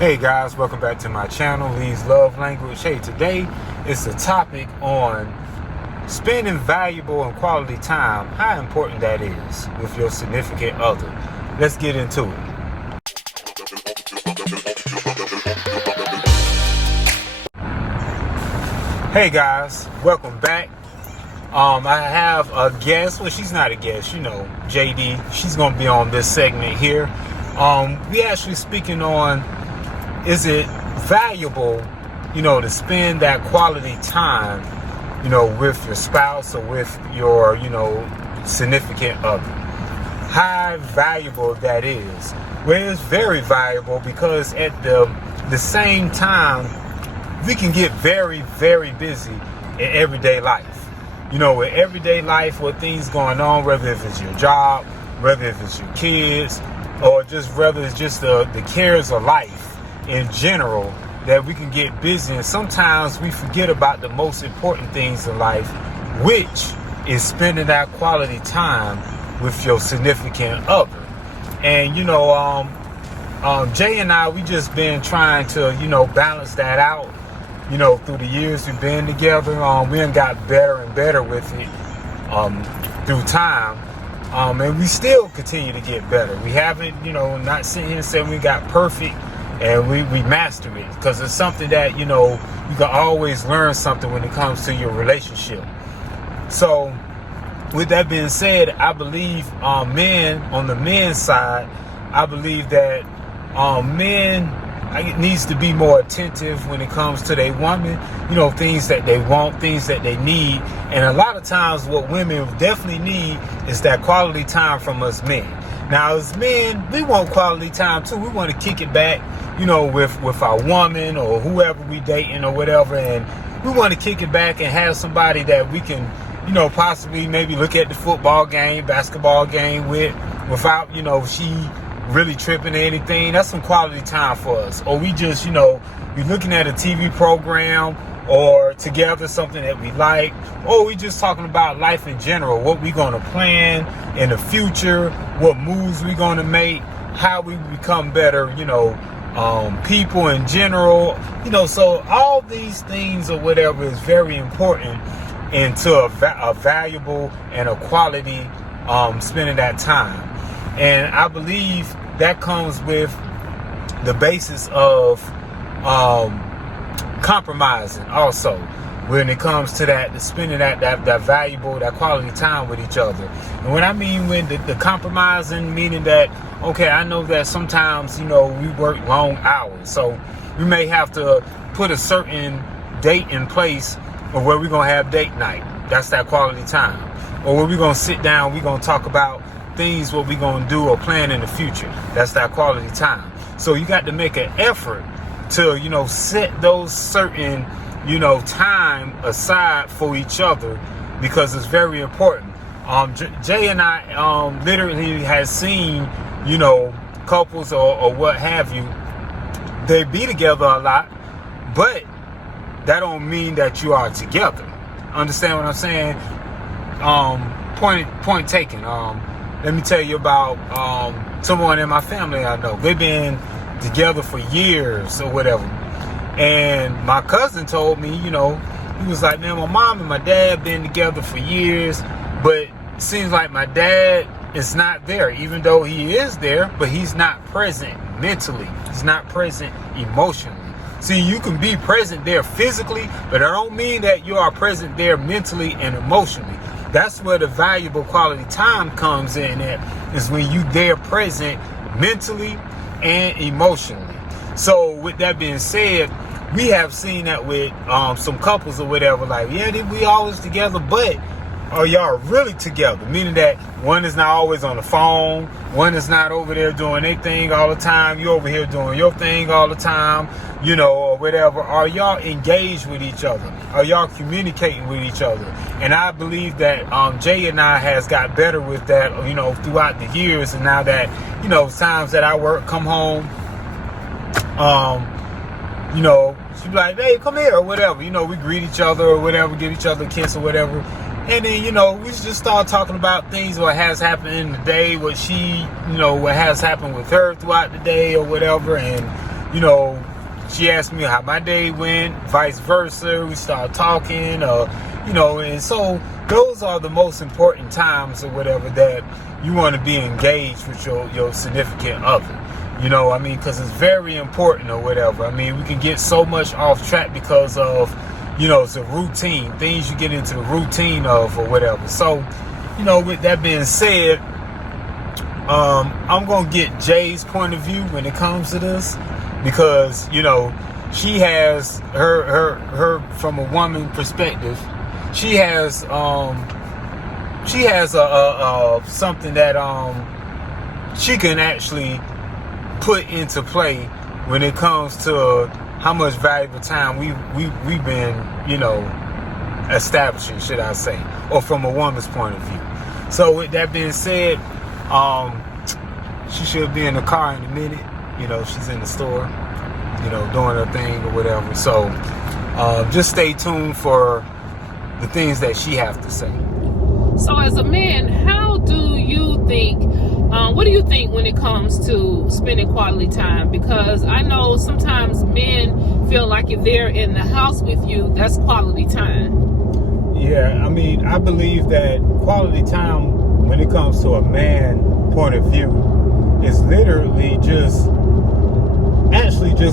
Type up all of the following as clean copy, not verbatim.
Hey guys, welcome back to my channel, Lee's Love Language. Hey, today it's a topic on spending valuable and quality time, how important that is with your significant other. Let's get into it. Hey guys, welcome back. I have a guest. Well, she's not a guest, JD. She's going to be on this segment here. We actually speaking on, is it valuable, to spend that quality time, with your spouse or with your, significant other? How valuable that is? Well, it's very valuable because at the same time, we can get very, very busy in everyday life. In everyday life, what things going on, whether if it's your job, whether if it's your kids, or just whether it's just the cares of life in general, that we can get busy, and sometimes we forget about the most important things in life, which is spending that quality time with your significant other. And Jay and I, we just been trying to balance that out through the years we've been together. We done got better and better with it through time, and we still continue to get better. We haven't not sitting here and saying we got perfect and we master it, because it's something that you can always learn something when it comes to your relationship. So with that being said, I believe men, on the men's side, I believe that men needs to be more attentive when it comes to their woman, things that they want, things that they need. And a lot of times what women definitely need is that quality time from us men. Now, as men, we want quality time too. We want to kick it back, with our woman or whoever we dating or whatever. And we want to kick it back and have somebody that we can, possibly maybe look at the football game, basketball game without, she really tripping or anything. That's some quality time for us. Or we just, we looking at a TV program or together, something that we like, or we just talking about life in general, what we going to plan in the future, what moves we going to make, how we become better, people in general, so all these things or whatever is very important into a valuable and a quality spending that time. And I believe that comes with the basis of compromising also when it comes to that, spending that valuable, that quality time with each other. And what I mean when the compromising, meaning that, okay, I know that sometimes, we work long hours. So we may have to put a certain date in place of where we're going to have date night. That's that quality time. Or where we're going to sit down, we're going to talk about things, what we're going to do or plan in the future. That's that quality time. So you got to make an effort to, set those certain, time aside for each other, because it's very important. Jay and I literally has seen, couples or what have you, they be together a lot, but that don't mean that you are together. Understand what I'm saying? Point taken. Let me tell you about someone in my family I know. They've been together for years or whatever. And my cousin told me, he was like, man, my mom and my dad been together for years, but it seems like my dad is not there, even though he is there, but he's not present mentally. He's not present emotionally. See, you can be present there physically, but I don't mean that you are present there mentally and emotionally. That's where the valuable quality time comes in at, is when you there present mentally and emotionally. So with that being said, we have seen that with some couples or whatever, like, yeah, we always together, but are y'all really together? Meaning that one is not always on the phone, one is not over there doing their thing all the time, you over here doing your thing all the time, or whatever. Are y'all engaged with each other? Are y'all communicating with each other? And I believe that Jay and I has got better with that, throughout the years. And now that, times that I come home, she be like, hey, come here or whatever. We greet each other or whatever, give each other a kiss or whatever. And then, we just start talking about things, what has happened in the day, what she, what has happened with her throughout the day or whatever. And you know, she asked me how my day went, vice versa. We start talking, you know, and so those are the most important times or whatever that you want to be engaged with your significant other. You know, I mean, because it's very important or whatever. I mean, we can get so much off track because of, you know, it's a routine, things you get into the routine of or whatever. So, you know, with that being said, I'm going to get Jay's point of view when it comes to this, because, you know, she has her from a woman perspective, she has something that she can actually put into play when it comes to how much valuable time we've been, you know, establishing, should I say, or from a woman's point of view. So with that being said, she should be in the car in a minute. You know, she's in the store, you know, doing her thing or whatever. So just stay tuned for the things that she has to say. So as a man, how do you think, what do you think when it comes to spending quality time? Because I know sometimes men feel like if they're in the house with you, that's quality time. Yeah, I mean, I believe that quality time when it comes to a man point of view is literally just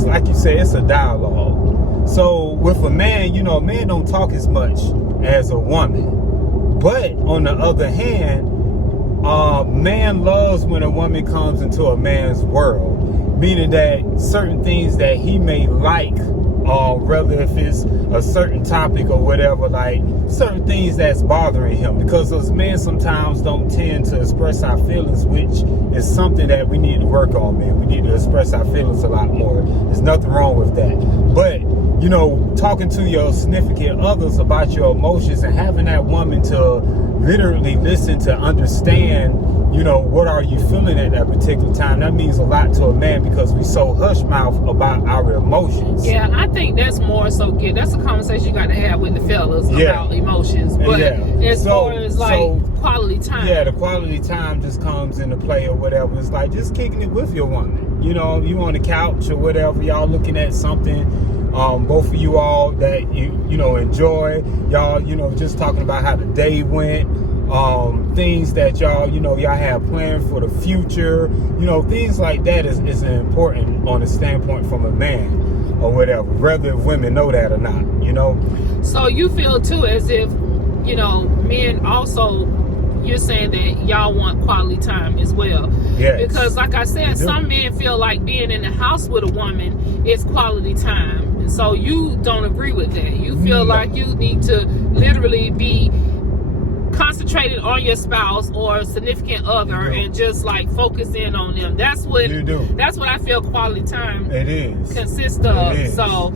like you say, it's a dialogue. So with a man, you know, a man don't talk as much as a woman. But on the other hand, man loves when a woman comes into a man's world, meaning that certain things that he may like, whether if it's a certain topic or whatever, like certain things that's bothering him, because those men sometimes don't tend to express our feelings, which is something that we need to work on, man. We need to express our feelings a lot more. There's nothing wrong with that. But, you know, talking to your significant others about your emotions and having that woman to literally listen, to understand, you know, what are you feeling at that particular time, that means a lot to a man, because we so hush mouth about our emotions. Yeah, I think that's more so good. That's a conversation you got to have with the fellas about emotions. But as far as like quality time, the quality time just comes into play or whatever. It's like just kicking it with your woman. You know, you on the couch or whatever, y'all looking at something, both of you all that you know enjoy, y'all, you know, just talking about how the day went, things that y'all have planned for the future, you know, things like that is important on a standpoint from a man or whatever, whether women know that or not, you know. So you feel too as if, you know, men also, you're saying that y'all want quality time as well. Yes. Because like I said, some men feel like being in the house with a woman is quality time. And so you don't agree with that. You feel like you need to literally be concentrated on your spouse or significant other and just like focus in on them. That's what that's what I feel quality time consists of. So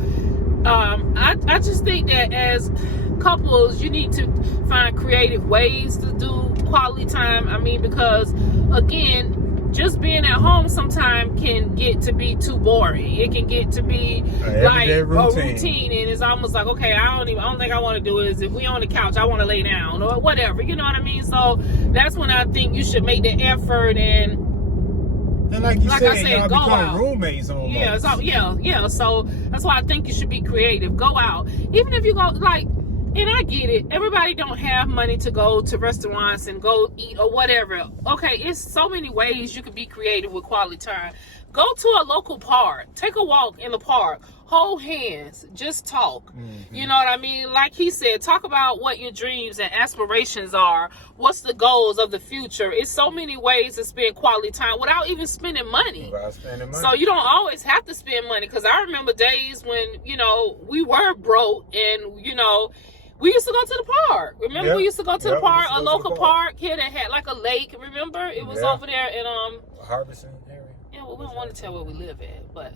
I just think that as couples, you need to find creative ways to do quality time. I mean, because again, just being at home sometimes can get to be too boring. It can get to be like a routine, and it's almost like, okay, I don't think I want to do it. Is if we on the couch, I want to lay down or whatever. You know what I mean? So that's when I think you should make the effort and like I said, y'all go become out. Roommates almost. Yeah. So that's why I think you should be creative. Go out, even if you go like. And I get it. Everybody don't have money to go to restaurants and go eat or whatever. Okay, it's so many ways you can be creative with quality time. Go to a local park. Take a walk in the park. Hold hands. Just talk. Mm-hmm. You know what I mean? Like he said, talk about what your dreams and aspirations are. What's the goals of the future? It's so many ways to spend quality time without even spending money. So you don't always have to spend money. Because I remember days when, you know, we were broke and, you know, we used to go to the park. Remember, we used to go to the park, a local park here that had like a lake. Remember, it was over there in Harbison area. Yeah, well, we don't want to tell where we live at, but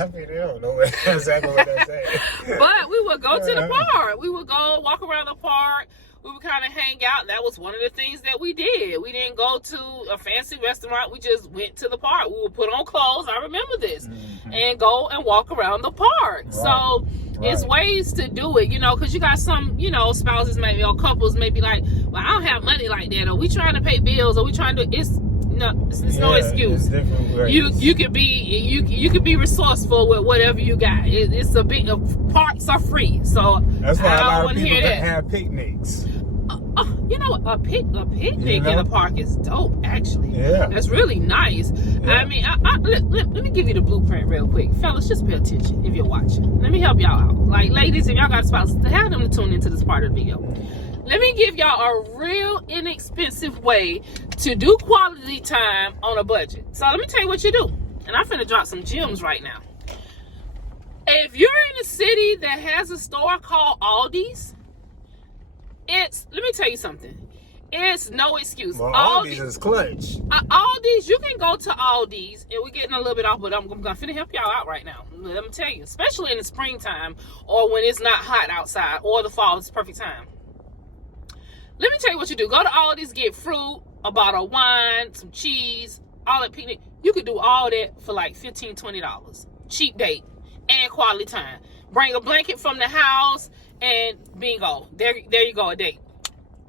I mean, they don't know exactly what that's at. But we would go to the park. We would go walk around the park. We would kind of hang out. And that was one of the things that we did. We didn't go to a fancy restaurant. We just went to the park. We would put on clothes. I remember this, and go and walk around the park. Right. So. It's ways to do it, you know, because you got some, you know, spouses maybe or couples may be like, well, I don't have money like that, or we trying to pay bills, or we trying to, it's no, it's no excuse. It's different ways. You could be resourceful with whatever you got. It's a big parks are free, so that's why a lot of people that. have picnics. You know, a picnic in a park is dope. Actually, Yeah, that's really nice. Yeah. I mean, let me give you the blueprint real quick, fellas. Just pay attention if you're watching. Let me help y'all out. Like, ladies, if y'all got spouses, have them to tune into this part of the video. Let me give y'all a real inexpensive way to do quality time on a budget. So let me tell you what you do. And I'm finna drop some gems right now. If you're in a city that has a store called Aldi's, let me tell you something. It's no excuse. Well, Aldi's is clutch. Aldi's, you can go to Aldi's, and we're getting a little bit off, but I'm finna help y'all out right now. Let me tell you, especially in the springtime or when it's not hot outside or the fall, it's the perfect time. Let me tell you what you do. Go to Aldi's, get fruit, a bottle of wine, some cheese, all that picnic. You could do all that for like $15, $20. Cheap date and quality time. Bring a blanket from the house and bingo. There you go, a date.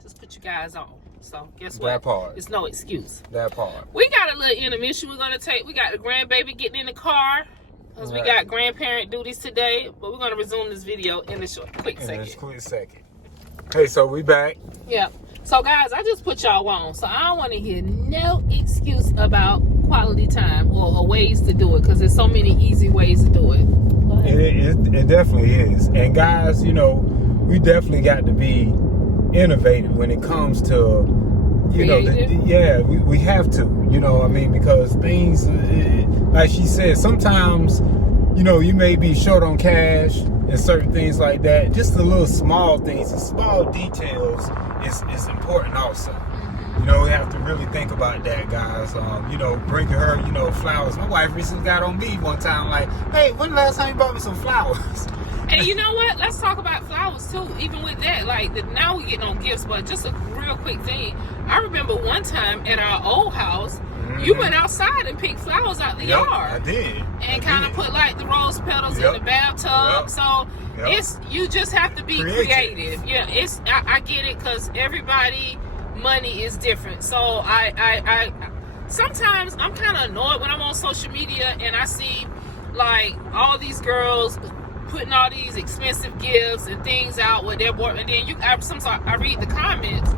Just put you guys on. So guess what? That part. It's no excuse. That part. We got a little intermission we're gonna take. We got the grandbaby getting in the car because we got grandparent duties today. But we're gonna resume this video in a quick second. Hey, so we back. Yeah. So guys, I just put y'all on. So I don't want to hear no excuse about quality time or ways to do it, because there's so many easy ways to do it. It definitely is. And guys, you know, we definitely got to be innovative when it comes to, you know, we have to, you know, I mean, because things, like she said, sometimes, you know, you may be short on cash and certain things like that. Just the little small things, the small details is important also. You know, we have to really think about that, guys. You know, bringing her, you know, flowers. My wife recently got on me one time like, hey, when the last time you bought me some flowers? And you know what? Let's talk about flowers too. Even with that, like now we getting on gifts, but just a real quick thing. I remember one time at our old house, you went outside and picked flowers out the yard. I did. And kind of put like the rose petals in the bathtub. So it's, you just have to be creative. Yeah, it's I get it, because everybody money is different. So I sometimes I'm kind of annoyed when I'm on social media and I see like all these girls putting all these expensive gifts and things out with their boy, and then sometimes I read the comments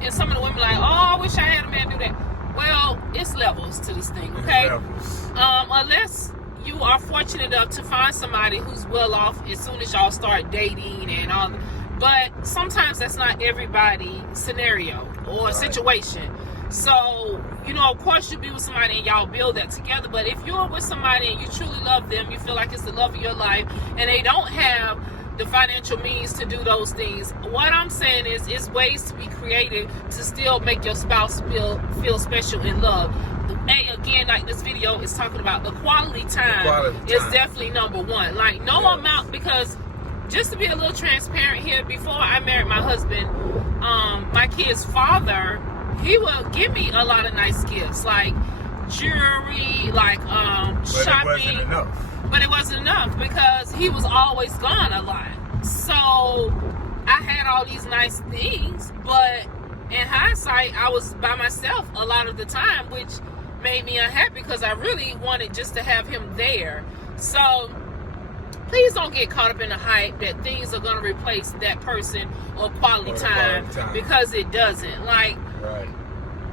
and some of the women like, oh, I wish I had a man do that. Well, it's levels to this thing, okay? Unless you are fortunate enough to find somebody who's well off as soon as y'all start dating and all. But sometimes that's not everybody's scenario or situation. So, you know, of course you be with somebody and y'all build that together. But if you're with somebody and you truly love them, you feel like it's the love of your life, and they don't have the financial means to do those things, what I'm saying is, it's ways to be creative to still make your spouse feel special and loved. And again, like this video is talking about, the quality time is definitely number one. Like no amount, because just to be a little transparent here, before I married my husband, my kid's father, he would give me a lot of nice gifts, like jewelry, like shopping. But it wasn't enough because he was always gone a lot. So I had all these nice things, but in hindsight, I was by myself a lot of the time, which made me unhappy because I really wanted just to have him there. So please don't get caught up in the hype that things are going to replace that person or quality time, because it doesn't. Like,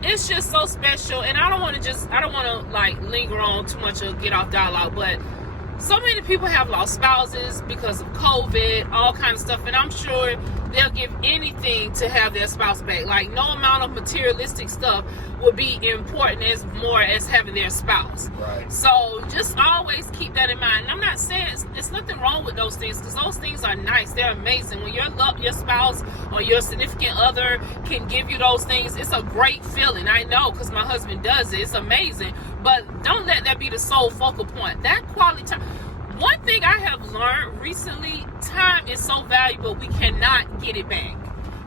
it's just so special. And I don't want to like linger on too much or get off dialogue, but so many people have lost spouses because of COVID, all kinds of stuff, and I'm sure they'll give anything to have their spouse back. Like, no amount of materialistic stuff would be important as more as having their spouse. So just always keep that in mind. And I'm not saying it's nothing wrong with those things, because those things are nice. They're amazing. When your spouse or your significant other can give you those things, it's a great feeling. I know, because my husband does it. It's amazing. But don't let that be the sole focal point. That quality time. One thing I have learned recently, time is so valuable, we cannot get it back.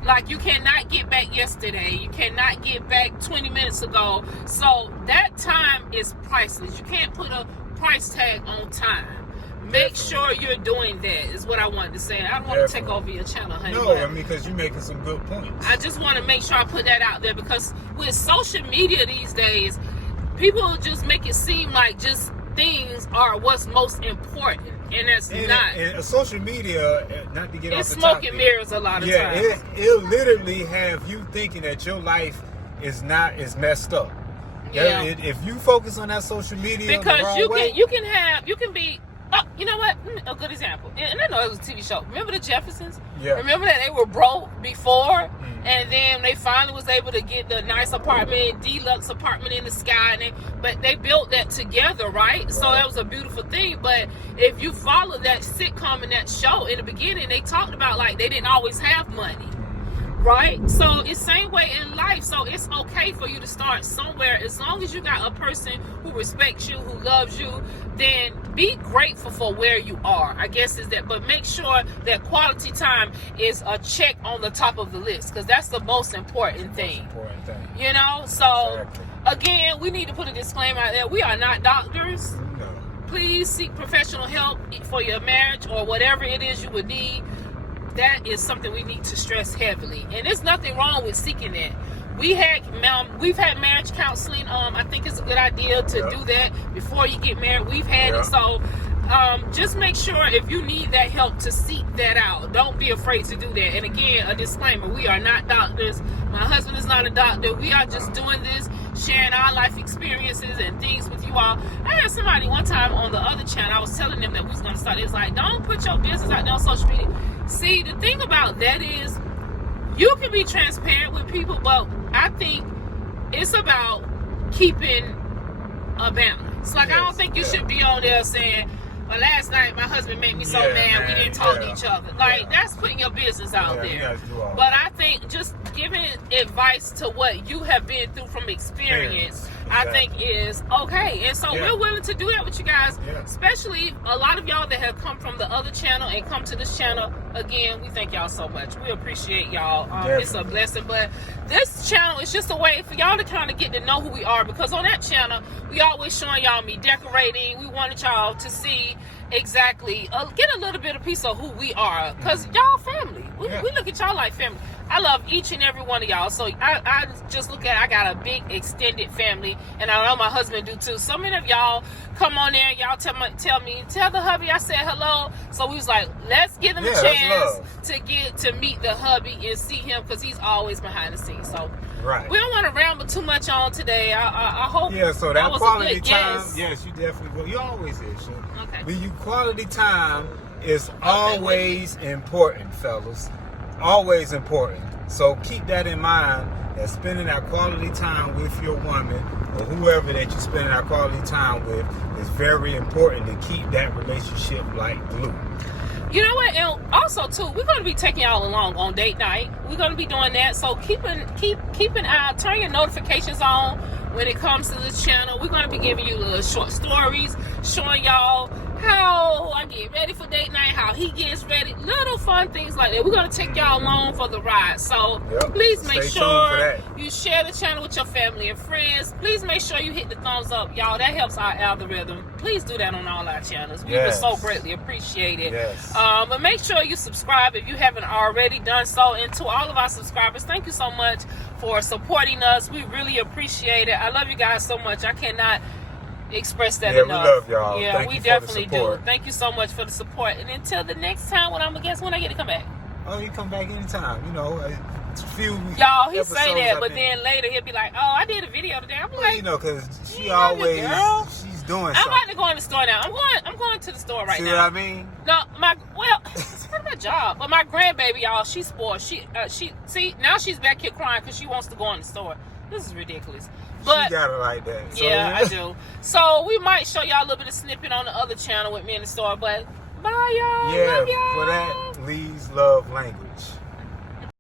Like, you cannot get back yesterday. You cannot get back 20 minutes ago. So that time is priceless. You can't put a price tag on time. Make sure you're doing that is what I wanted to say. I don't want to take over your channel, honey. No, I mean, because you're making some good points. I just want to make sure I put that out there, because with social media these days, people just make it seem like just things are what's most important, and that's not. And social media, not to get off it's the smoke and topic, mirrors a lot of times. It'll literally have you thinking that your life is messed up. Yeah. If you focus on that social media, because you can be. Oh, you know what? A good example. And I know it was a TV show. Remember the Jeffersons? Yeah. Remember that they were broke before, and then they finally was able to get the nice apartment, deluxe apartment in the sky, but they built that together, right? So that was a beautiful thing. But if you follow that sitcom and that show, in the beginning, they talked about like they didn't always have money. Right? So it's same way in life. So it's okay for you to start somewhere. As long as you got a person who respects you, who loves you, then be grateful for where you are. I guess is that. But make sure that quality time is a check on the top of the list, because that's the most important thing. You know? So again, we need to put a disclaimer out there. We are not doctors. No. Please seek professional help for your marriage or whatever it is you would need. That is something we need to stress heavily, and there's nothing wrong with seeking that. We've had marriage counseling. I think it's a good idea to do that before you get married. We've had it, so just make sure if you need that help to seek that out. Don't be afraid to do that. And again, a disclaimer: we are not doctors. My husband is not a doctor. We are just doing this, sharing our life experiences and things with you all. I had somebody one time on the other channel. I was telling them that we was gonna start. It's like, don't put your business out there on social media. See, the thing about that is you can be transparent with people, but I think it's about keeping a balance. Like, I don't think you should be on there saying, well, last night my husband made me so mad we didn't talk to each other. Like, that's putting your business out there. But I think just giving advice to what you have been through from experience, I think is okay. And so we're willing to do that with you guys, especially a lot of y'all that have come from the other channel and come to this channel. Again, we thank y'all so much. We appreciate y'all. It's a blessing. But this channel is just a way for y'all to kind of get to know who we are, because on that channel, we always showing y'all me decorating. We wanted y'all to see exactly, get a little bit of piece of who we are, because y'all family. We look at y'all like family. I love each and every one of y'all. So I just look at, I got a big extended family, and I know my husband do too. So many of y'all come on there, y'all tell the hubby I said hello. So we was like, let's give him a chance to get to meet the hubby and see him, because he's always behind the scenes. So we don't want to ramble too much on today. I hope so that was quality a good time, guess. yes, you definitely will. You always is. So Okay. Quality time is always important, fellas. Always important. So keep that in mind, that spending that quality time with your woman or whoever that you're spending that quality time with is very important to keep that relationship like glue. You know what? And also too, we're going to be taking y'all along on date night. We're going to be doing that. So keep an eye, turn your notifications on when it comes to this channel. We're going to be giving you little short stories, showing y'all how I get ready for date night, how he gets ready, little fun things like that. We're going to take y'all along for the ride. So please make sure you share the channel with your family and friends. Please make sure you hit the thumbs up, y'all. That helps our algorithm. Please do that on all our channels. We would so greatly appreciate it. But make sure you subscribe if you haven't already done so. And to all of our subscribers, thank you so much for supporting us. We really appreciate it. I love you guys so much. I cannot express that enough. We love y'all. Yeah, Thank we you definitely for the support. do. Thank you so much for the support. And until the next time, when I get to come back. Oh, you come back anytime. You know, it's a few y'all, he say that, but then later he'll be like, "Oh, I did a video today." I'm like, you know, because she's doing something. I'm about to go in the store now. I'm going to the store right now. See what I mean? No, it's part of my job. But my grandbaby, y'all, she's spoiled. She see, now she's back here crying because she wants to go in the store. This is ridiculous. But she got it like that. So, yeah, I do. So we might show y'all a little bit of snippet on the other channel with me in the store. But bye, y'all. Yeah, love y'all. for that, Lee's love language.